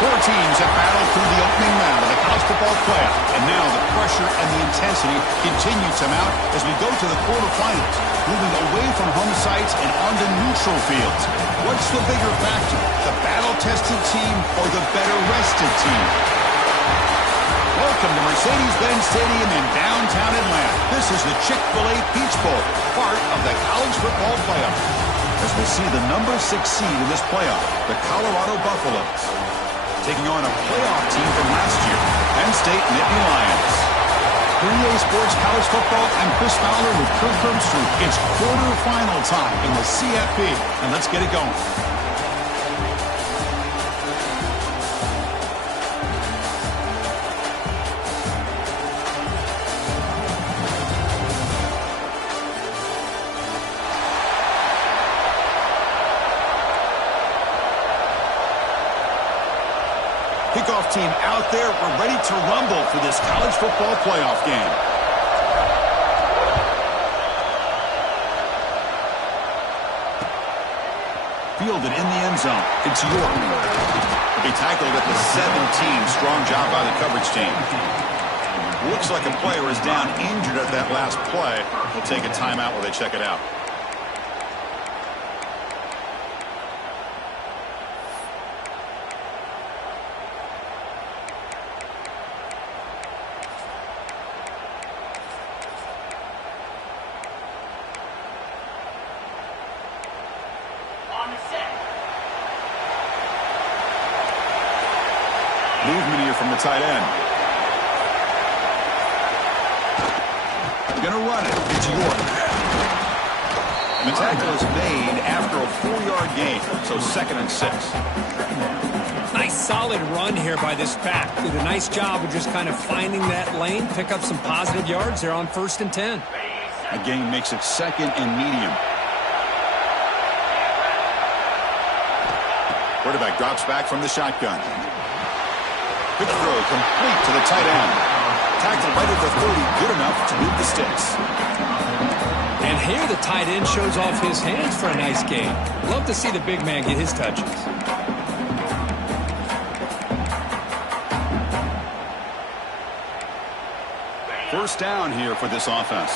Four teams have battled through the opening round of the college football playoff, and now the pressure and the intensity continue to mount as we go to the quarterfinals, moving away from home sites and onto neutral fields. What's the bigger factor, the battle-tested team or the better-rested team? Welcome to Mercedes-Benz Stadium in downtown Atlanta. This is the Chick-fil-A Peach Bowl, part of the college football playoff. As we see the number 6 seed in this playoff, the Colorado Buffaloes, taking on a playoff team from last year, Penn State Nittany Lions. For EA Sports College Football, I'm Chris Fowler with Kirk Herbstreit. It's quarterfinal time in the CFP, and let's get it going. Kickoff team out there. We're ready to rumble for this college football playoff game. Fielded in the end zone. It's York. He'll be tackled at the 17. Strong job by the coverage team. Looks like a player is down injured at that last play. We'll take a timeout while they check it out. Movement here from the tight end. Going to run it. It's York. And the tackle is made after a 4-yard gain, so 2nd and 6. Nice solid run here by this back. Did a nice job of just kind of finding that lane, pick up some positive yards there on 1st and 10. That gain makes it 2nd and medium. Quarterback drops back from the shotgun. Good throw, complete to the tight end. Tackled right at the 30, good enough to move the sticks. And here the tight end shows off his hands for a nice gain. Love to see the big man get his touches. First down here for this offense.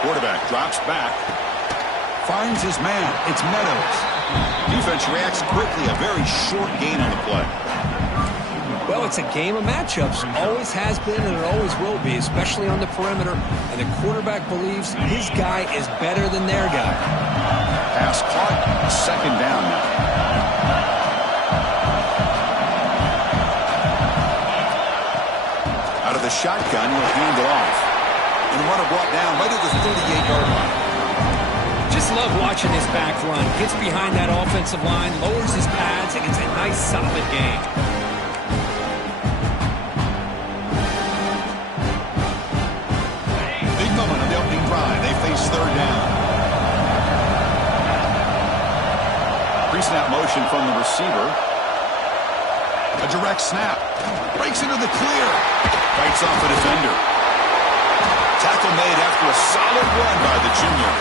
Quarterback drops back, finds his man. It's Meadows. Defense reacts quickly. A very short gain on the play. Well, it's a game of matchups. Always has been and it always will be, especially on the perimeter. And the quarterback believes his guy is better than their guy. Pass caught. 2nd down now. Out of the shotgun, he'll hand it off. And the runner brought down right at the 38-yard line. Just love watching this back run. Gets behind that offensive line, lowers his pads, and gets a nice solid gain. Big moment of the opening drive. They face 3rd down. Pre-snap motion from the receiver. A direct snap. Breaks into the clear. Fights off the defender. Tackle made after a solid run by the junior.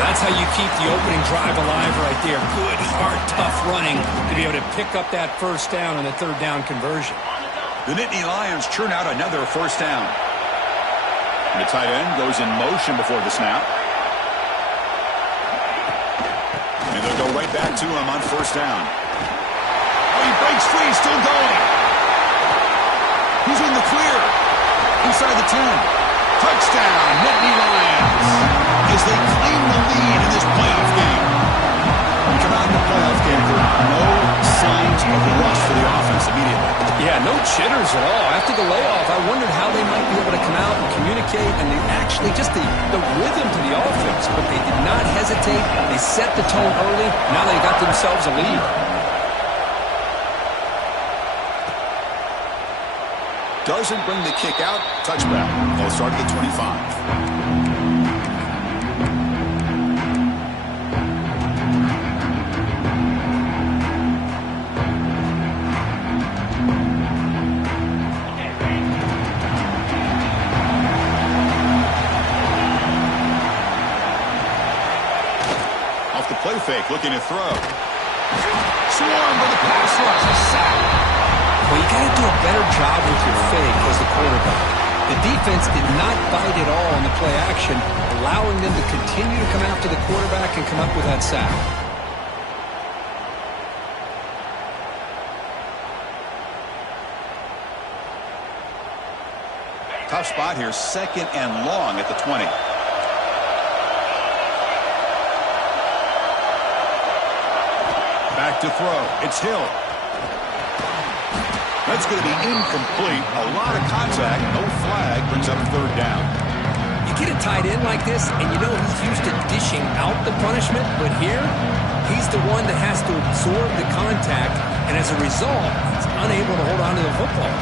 That's how you keep the opening drive alive right there. Good, hard, tough running to be able to pick up that 1st down on the 3rd down conversion. The Nittany Lions churn out another 1st down. And the tight end goes in motion before the snap. And they'll go right back to him on 1st down. Oh, he breaks free, still going. He's in the clear. inside the 10. Touchdown, Nittany Lions, as they claim the lead in this playoff game. We come out in the playoff game, no signs of rust for the offense immediately. Yeah, no jitters at all. After the layoff, I wondered how they might be able to come out and communicate and actually just the rhythm to the offense. But they did not hesitate. They set the tone early. Now they got themselves a lead. Doesn't bring the kick out. Touchback. They'll start at the 25. Off the play fake, looking to throw. Swarmed by the pass rush. A sack. Well, you got to do a better job with your fake as the quarterback. The defense did not bite at all on the play action, allowing them to continue to come after the quarterback and come up with that sack. Tough spot here, 2nd and long at the 20. Back to throw. It's Hill. That's going to be incomplete. A lot of contact. No flag. Brings up 3rd down. You get a tight end like this, and you know he's used to dishing out the punishment, but here, he's the one that has to absorb the contact, and as a result, he's unable to hold on to the football.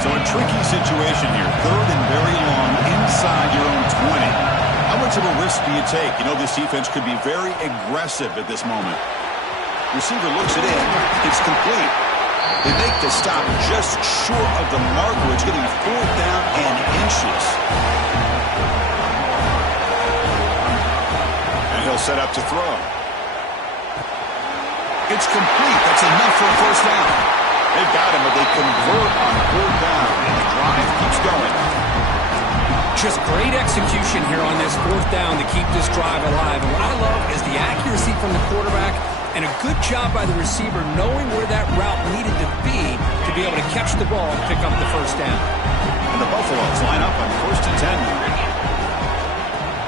So a tricky situation here. 3rd and very long inside your own 20. How much of a risk do you take? You know this defense could be very aggressive at this moment. Receiver looks it in. It's complete. They make the stop just short of the marker. It's getting 4th down and inches. And he'll set up to throw. It's complete. That's enough for a 1st down. They've got him, but they convert on 4th down. And the drive keeps going. Just great execution here on this 4th down to keep this drive alive. And what I love is the accuracy from the quarterback and a good job by the receiver knowing where that route needed to be able to catch the ball and pick up the 1st down. And the Buffaloes line up on 1st and 10.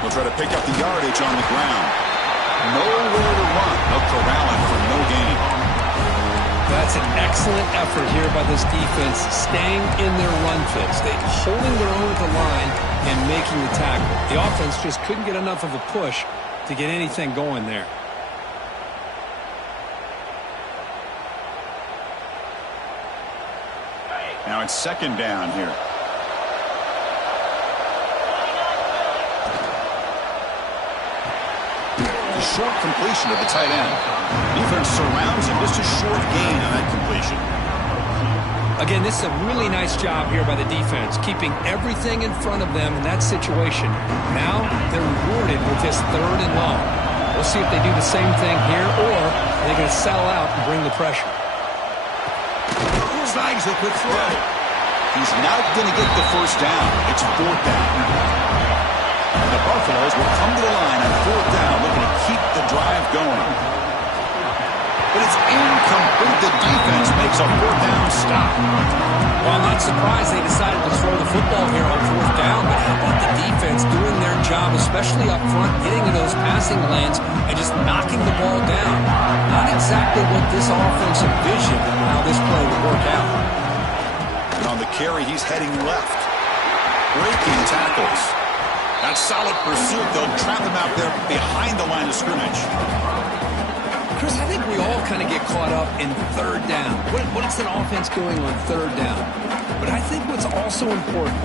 They'll try to pick up the yardage on the ground. Nowhere to run. They'll corral him for no gain. That's an excellent effort here by this defense, staying in their run fits. They're holding their own at the line and making the tackle. The offense just couldn't get enough of a push to get anything going there. Now it's 2nd down here. Short completion of the tight end. Defense surrounds him. Just a short gain on that completion. Again, this is a really nice job here by the defense, keeping everything in front of them in that situation. Now they're rewarded with this 3rd and long. We'll see if they do the same thing here, or they're going to settle out and bring the pressure. Snags the quick throw. He's not going to get the 1st down. It's 4th down. And the Buffaloes will come to the line on 4th down, looking to keep the drive going. But it's incomplete. The defense makes a 4th down stop. Well, I'm not surprised they decided to throw the football here on 4th down, but how about the defense doing their job, especially up front, getting in those passing lanes and just knocking the ball down? Not exactly what this offense envisioned and how this play would work out. And on the carry, he's heading left. Breaking tackles. That solid pursuit. They'll trap him out there behind the line of scrimmage. Chris, I think we all kind of get caught up in 3rd down. What is an offense doing on 3rd down? But I think what's also important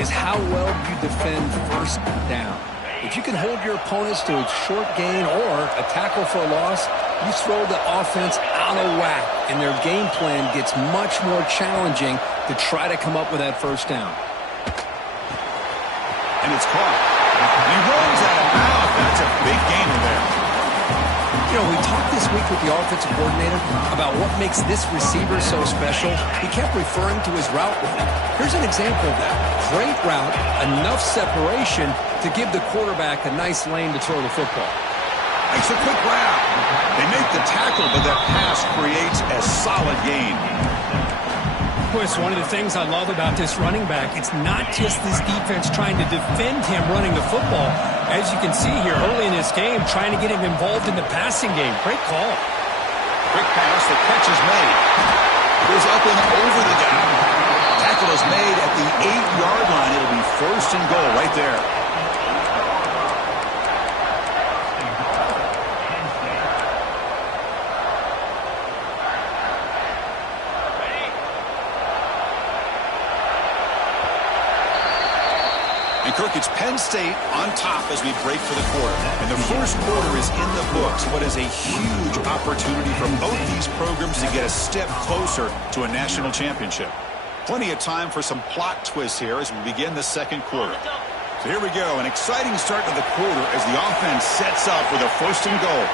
is how well you defend 1st down. If you can hold your opponents to a short gain or a tackle for a loss, you throw the offense out of whack, and their game plan gets much more challenging to try to come up with that 1st down. And it's caught. He runs out of bounds. That's a big gain in there. You know, we talked this week with the offensive coordinator about what makes this receiver so special. He kept referring to his route running. Here's an example of that. Great route, enough separation to give the quarterback a nice lane to throw the football. Makes a quick grab. They make the tackle, but that pass creates a solid gain. It's one of the things I love about this running back. It's not just this defense trying to defend him running the football. As you can see here early in this game, trying to get him involved in the passing game. Great call. Quick pass, the catch is made. Goes up and over the guy. Tackle is made at the 8-yard line. It'll be first and goal right there. And Kirk, it's Penn State on top as we break for the quarter. And the first quarter is in the books. What is a huge opportunity for both these programs to get a step closer to a national championship. Plenty of time for some plot twists here as we begin the second quarter. So here we go, an exciting start to the quarter as the offense sets up with a first and goal.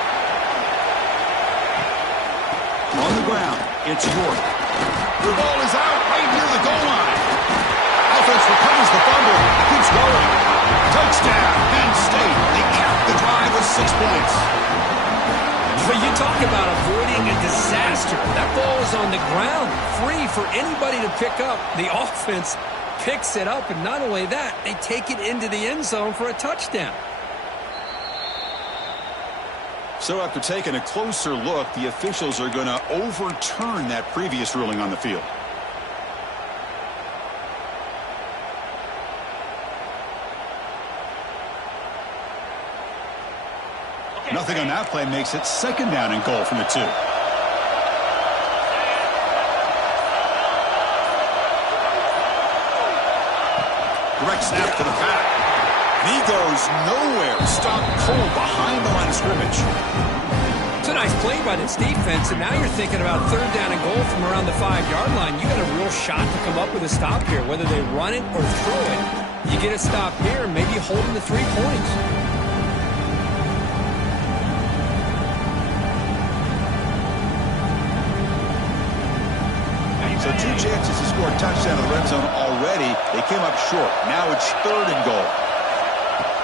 On the ground, it's York. The ball is out right near the goal line. Offense recovers the fumble. Keeps going. Touchdown, Penn State. They cap the drive with 6 points. But you talk about avoiding a disaster. That ball is on the ground, free for anybody to pick up. The offense picks it up, and not only that, they take it into the end zone for a touchdown. So after taking a closer look, the officials are going to overturn that previous ruling on the field. Nothing on that play makes it second down and goal from the 2. Direct snap to the back. He goes nowhere. Stop cold behind the line of scrimmage. It's a nice play by this defense, and now you're thinking about third down and goal from around the 5-yard line. You got a real shot to come up with a stop here, whether they run it or throw it. You get a stop here, maybe holding the 3 points. So 2 chances to score a touchdown in the red zone already. They came up short. Now it's third and goal.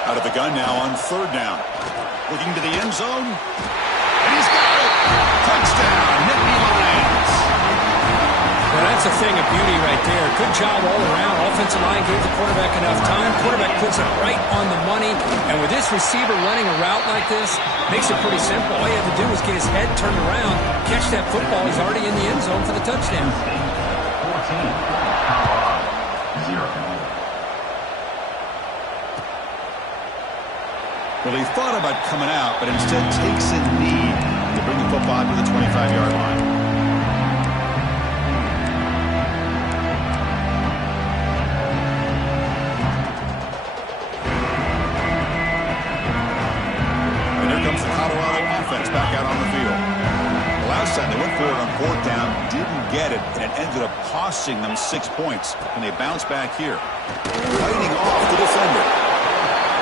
Out of the gun now on third down. Looking to the end zone. And he's got it. Touchdown, Nittany Lions. Well, that's a thing of beauty right there. Good job all around. Offensive line gave the quarterback enough time. Quarterback puts it right on the money. And with this receiver running a route like this, makes it pretty simple. All you have to do is get his head turned around, catch that football. He's already in the end zone for the touchdown. Well, he thought about coming out, but instead takes a knee to bring the football to the 25-yard line. And here comes the Colorado offense back out on the field. The last time they went for it on fourth down, didn't get it, and it ended up costing them 6 points. And they bounce back here, fighting off the defender.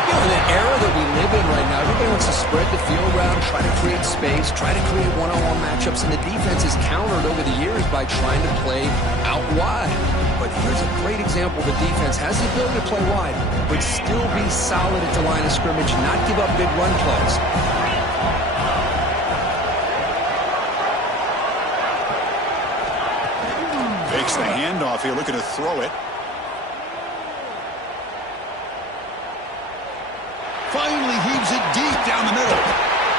In the era that we live in right now, everybody wants to spread the field around, try to create space, try to create one-on-one matchups, and the defense is countered over the years by trying to play out wide. But here's a great example. The defense has the ability to play wide, but still be solid at the line of scrimmage, not give up big run plays. Fakes the handoff here, looking to throw it. Finally heaves it deep down the middle.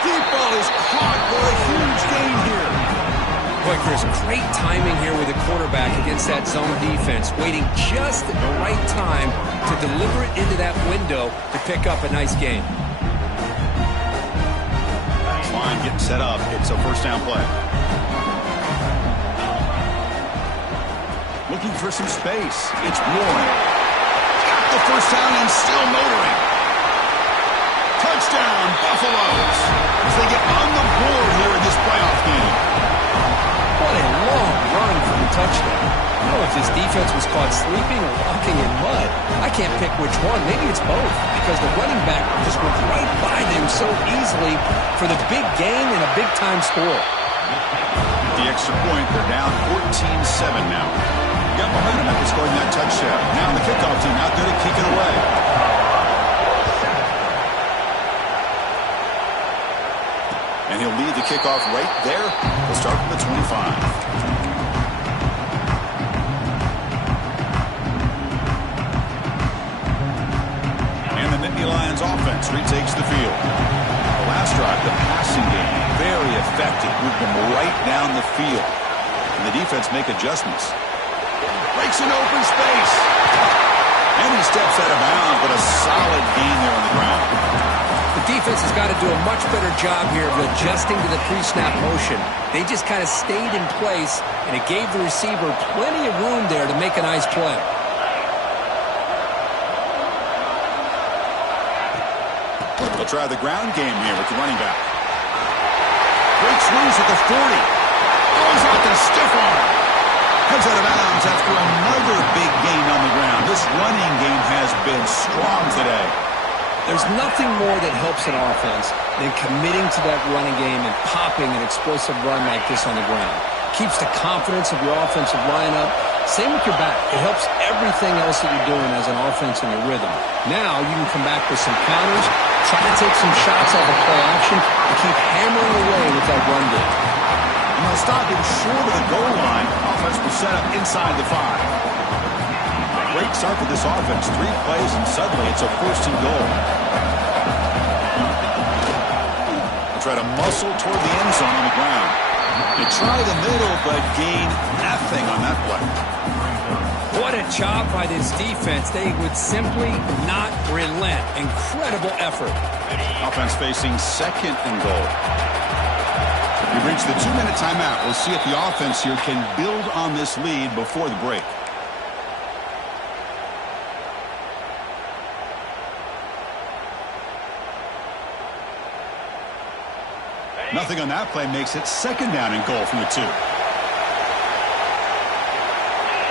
Deep ball is caught for a huge gain here. Boy, Chris, great timing here with the quarterback against that zone defense, waiting just at the right time to deliver it into that window to pick up a nice gain. Line getting set up. It's a first down play. Looking for some space. It's Warren. Got the first down and still motoring. Touchdown, Buffaloes, as they get on the board here in this playoff game. What a long run for the touchdown. I don't know if this defense was caught sleeping or walking in mud. I can't pick which one. Maybe it's both, because the running back just went right by them so easily for the big gain and a big-time score. The extra point, they're down 14-7 now. Got momentum after scoring that touchdown. Now the kickoff team out there to kick it away. And he'll lead the kickoff right there. We'll start from the 25. And the Nittany Lions offense retakes the field. The last drive, the passing game, very effective. Moved them right down the field. And the defense make adjustments. Breaks an open space. And he steps out of bounds, but a solid gain there on the ground. The defense has got to do a much better job here of adjusting to the pre-snap motion. They just kind of stayed in place, and it gave the receiver plenty of room there to make a nice play. They'll try the ground game here with the running back. Breaks loose at the 40. Goes out the stiff arm. Heads out of bounds after another big gain on the ground. This running game has been strong today. There's nothing more that helps an offense than committing to that running game and popping an explosive run like this on the ground. Keeps the confidence of your offensive lineup. Same with your back. It helps everything else that you're doing as an offense in your rhythm. Now you can come back with some counters, try to take some shots off of play action, and keep hammering away with that run game. And they'll stop him short of the goal line. Offense will set up inside the 5. Great start for this offense. 3 plays, and suddenly it's a 1st and goal. They try to muscle toward the end zone on the ground. They try the middle, but gain nothing on that play. What a job by this defense. They would simply not relent. Incredible effort. Offense facing 2nd and goal. We've reached the 2-minute timeout. We'll see if the offense here can build on this lead before the break. Nothing on that play makes it 2nd down and goal from the 2.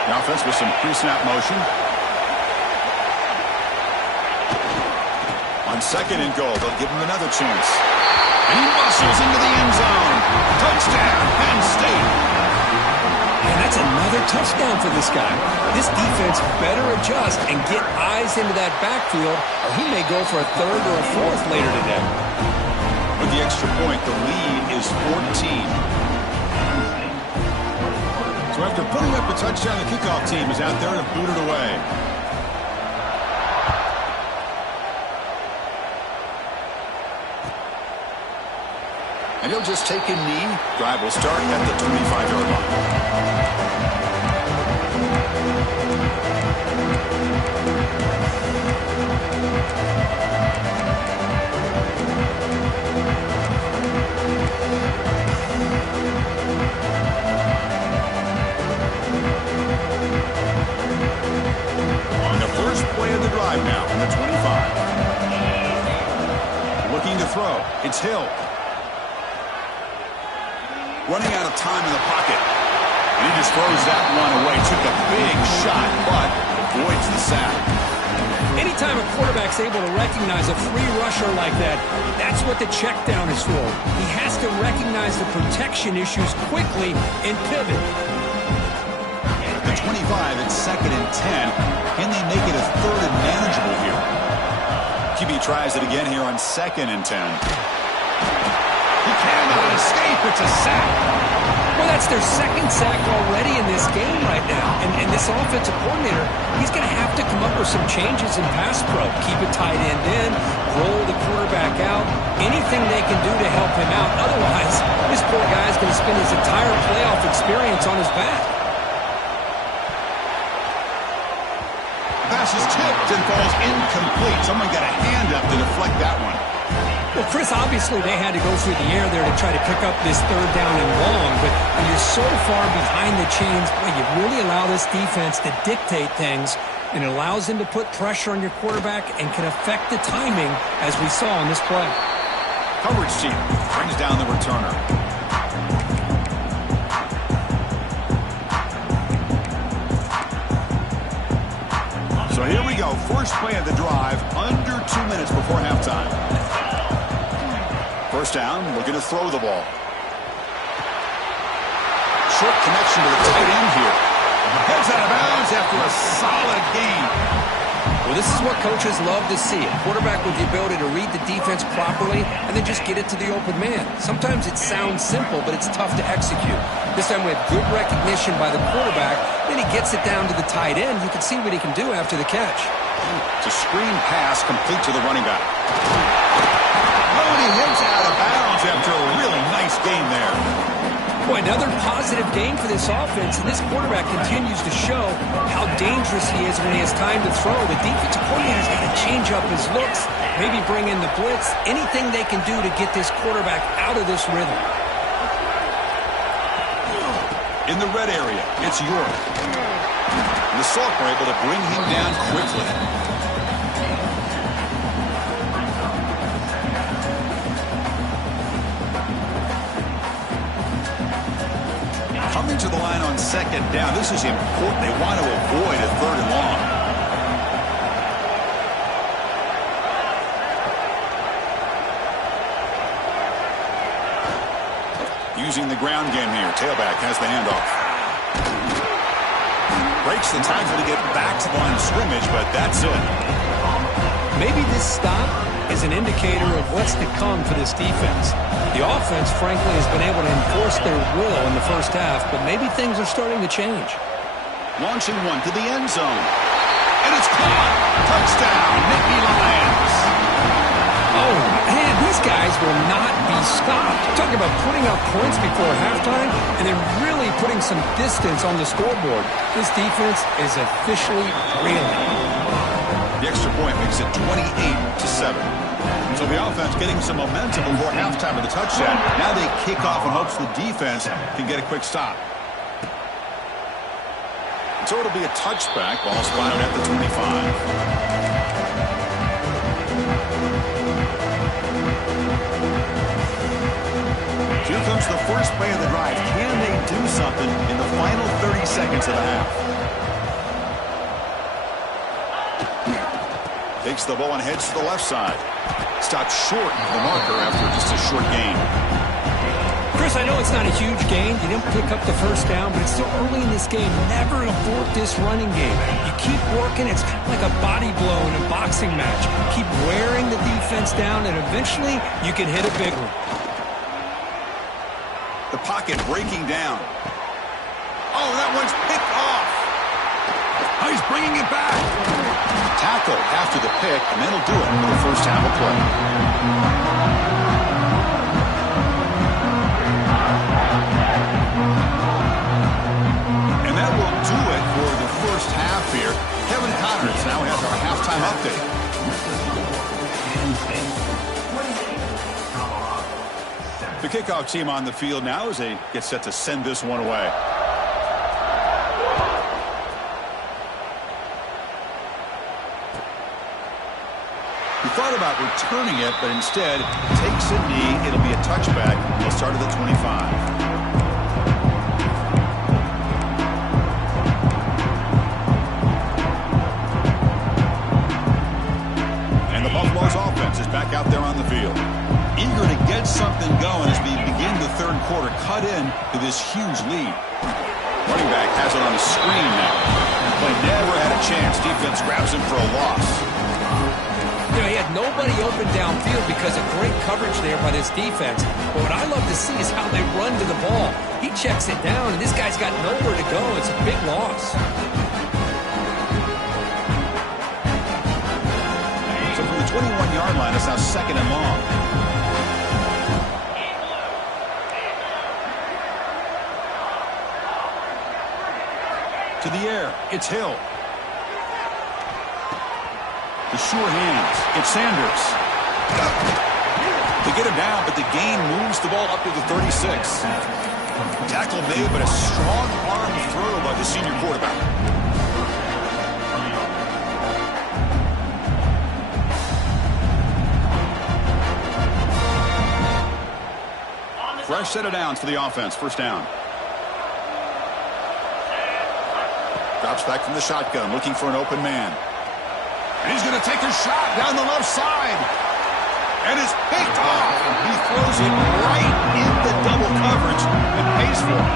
The offense with some pre-snap motion. On 2nd and goal, they'll give him another chance. And he muscles into the end zone. Touchdown, Penn State. And that's another touchdown for this guy. This defense better adjust and get eyes into that backfield, or he may go for a 3rd or a 4th later today. With the extra point, the lead is 14. So after putting up a touchdown, the kickoff team is out there to boot it away. And he'll just take a knee. Drive will start at the 25-yard line. On the first play of the drive now from the 25. Looking to throw. It's Hill. Running out of time in the pocket. And he just throws that one away. Took a big shot, but avoids the sack. Anytime a quarterback's able to recognize a free rusher like that, that's what the check down is for. He has to recognize the protection issues quickly and pivot. The 25, it's 2nd and 10. Can they make it a 3rd and manageable here? QB tries it again here on 2nd and 10. He cannot escape. It's a sack. Well, that's their 2nd sack already in this game right now. And this offensive coordinator, he's going to have to come up with some changes in pass pro. Keep a tight end in, roll the quarterback out, anything they can do to help him out. Otherwise, this poor guy's going to spend his entire playoff experience on his back. The pass is tipped and falls incomplete. Someone got a hand up to deflect that one. Well, Chris, obviously they had to go through the air there to try to pick up this 3rd down and long, but when you're so far behind the chains, boy, you really allow this defense to dictate things, and it allows them to put pressure on your quarterback and can affect the timing, as we saw on this play. Coverage team brings down the returner. So here we go. First play of the drive, under 2 minutes before halftime. First down, looking to throw the ball. Short connection to the tight end here. Heads out of bounds after a solid gain. Well, this is what coaches love to see. A quarterback with the ability to read the defense properly and then just get it to the open man. Sometimes it sounds simple, but it's tough to execute. This time we have good recognition by the quarterback. Then he gets it down to the tight end. You can see what he can do after the catch. It's a screen pass complete to the running back. Oh, and he hits out of bounds after a really nice game there. Boy, another positive game for this offense, and this quarterback continues to show how dangerous he is when he has time to throw. The defensive coordinator's got to change up his looks, maybe bring in the blitz, anything they can do to get this quarterback out of this rhythm. In the red area, it's York. And the Salk were able to bring him down quickly. Coming to the line on second down. This is important. They want to avoid a third and long. Using the ground game here. Tailback has the handoff. Breaks the tackle to get back to the line of scrimmage, but that's it. Maybe this stop is an indicator of what's to come for this defense. The offense, frankly, has been able to enforce their will in the first half, but maybe things are starting to change. Launching one to the end zone. And it's caught. Touchdown, Nittany Lions. Oh, man, these guys will not be stopped. Talking about putting up points before halftime and then really putting some distance on the scoreboard. This defense is officially reeling. The extra point makes it 28-7. So the offense getting some momentum before halftime of the touchdown. Now they kick off in hopes the defense can get a quick stop. So it'll be a touchback. Ball spotted at the 25. Here comes the first play of the drive. Can they do something in the final 30 seconds of the half? Takes the ball and heads to the left side. Stopped short of the marker after just a short gain. Chris, I know it's not a huge gain. You didn't pick up the first down, but it's still early in this game. Never abort this running game. You keep working. It's kind of like a body blow in a boxing match. Keep wearing the defense down, and eventually you can hit a big one. The pocket breaking down. Oh, that one's picked off. Oh, he's bringing it back. Tackle after the pick, and that'll do it for the first half of play. And that will do it for the first half here. Kevin Connors now has our halftime update. The kickoff team on the field now as they get set to send this one away. He thought about returning it, but instead takes a knee. It'll be a touchback. He'll start at the 25. And the Buffalo's offense is back out there on the field. Eager to get something going as we begin the third quarter. Cut in to this huge lead. Running back has it on the screen now. But never had a chance. Defense grabs him for a loss. You know, he had nobody open downfield because of great coverage there by this defense. But what I love to see is how they run to the ball. He checks it down, and this guy's got nowhere to go. It's a big loss. So from the 21-yard line, it's now second and long. To the air, it's Hill. The sure hands. It's Sanders. They get him down, but the gain moves the ball up to the 36. Tackle made, but a strong arm throw by the senior quarterback. Fresh set of downs for the offense. First down. Drops back from the shotgun, looking for an open man. And he's going to take a shot down the left side. And it's picked off. He throws it right in the double coverage and pays for it.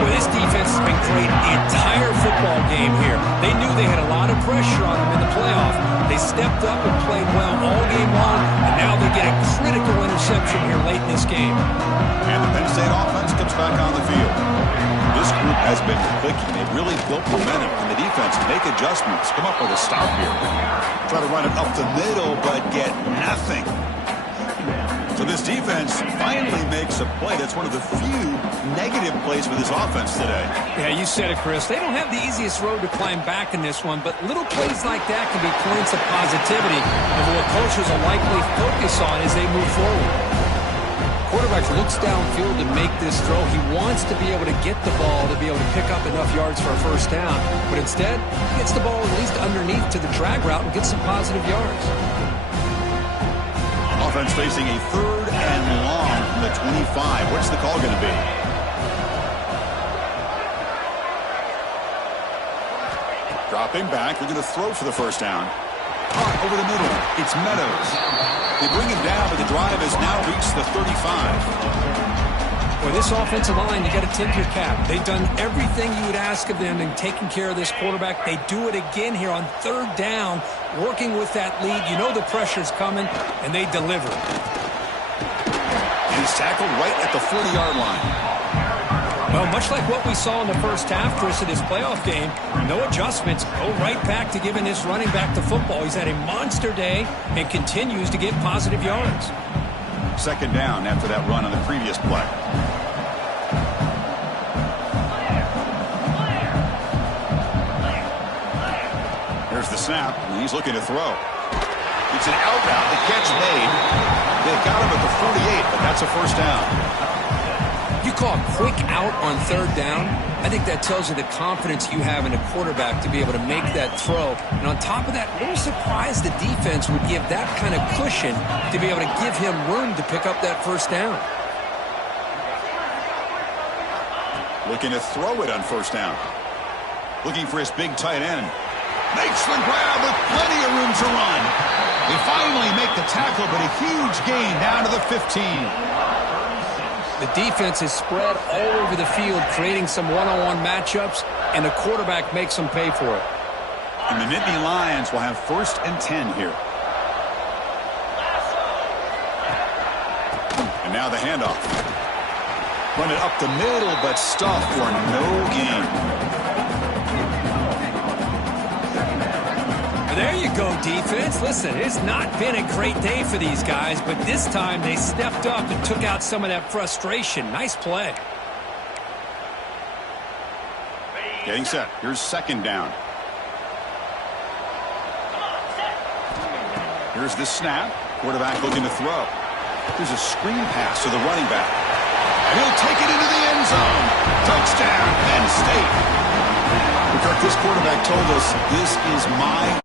Well, this defense has been concentrate the entire football game here. They knew they had a lot of pressure on them in the playoff. They stepped up and played well all game long, and now they get a critical interception here late in this game. And the Penn State offense comes back on the field. This group has been clicking. They've really built momentum, and the defense make adjustments. Come up with a stop here. Try to run it up the middle, but get nothing. So this defense finally makes a play. That's one of the few negative plays for this offense today. Yeah, you said it, Chris. They don't have the easiest road to climb back in this one, but little plays like that can be points of positivity of what coaches will likely focus on as they move forward. Quarterback looks downfield to make this throw. He wants to be able to get the ball to be able to pick up enough yards for a first down, but instead, he gets the ball at least underneath to the drag route and gets some positive yards. Offense facing a 3rd and long from the 25. What's the call going to be? Dropping back. They're going to throw for the first down. Caught over the middle. It's Meadows. They bring him down, but the drive has now reached the 35. Well, this offensive line, you got to tip your cap. They've done everything you would ask of them in taking care of this quarterback. They do it again here on 3rd down, working with that lead. You know the pressure's coming, and they deliver. And he's tackled right at the 40-yard line. Well, much like what we saw in the first half, Chris, of this playoff game, no adjustments. Go right back to giving this running back the football. He's had a monster day and continues to get positive yards. 2nd down after that run on the previous play. Here's the snap, and he's looking to throw. It's an out route. The catch made. They got him at the 48, but that's a first down. You call a quick out on 3rd down. I think that tells you the confidence you have in a quarterback to be able to make that throw. And on top of that, a little surprised the defense would give that kind of cushion to be able to give him room to pick up that first down. Looking to throw it on 1st down. Looking for his big tight end. Makes the grab with plenty of room to run. They finally make the tackle, but a huge gain down to the 15. The defense is spread all over the field, creating some one-on-one matchups, and the quarterback makes them pay for it. And the Nittany Lions will have 1st and 10 here. And now the handoff. Run it up the middle, but stuffed for no gain. There you go, defense. Listen, it's not been a great day for these guys, but this time they stepped up and took out some of that frustration. Nice play. Getting set. Here's 2nd down. Here's the snap. Quarterback looking to throw. Here's a screen pass to the running back. And he'll take it into the end zone. Touchdown, Penn State. Because this quarterback told us, this is my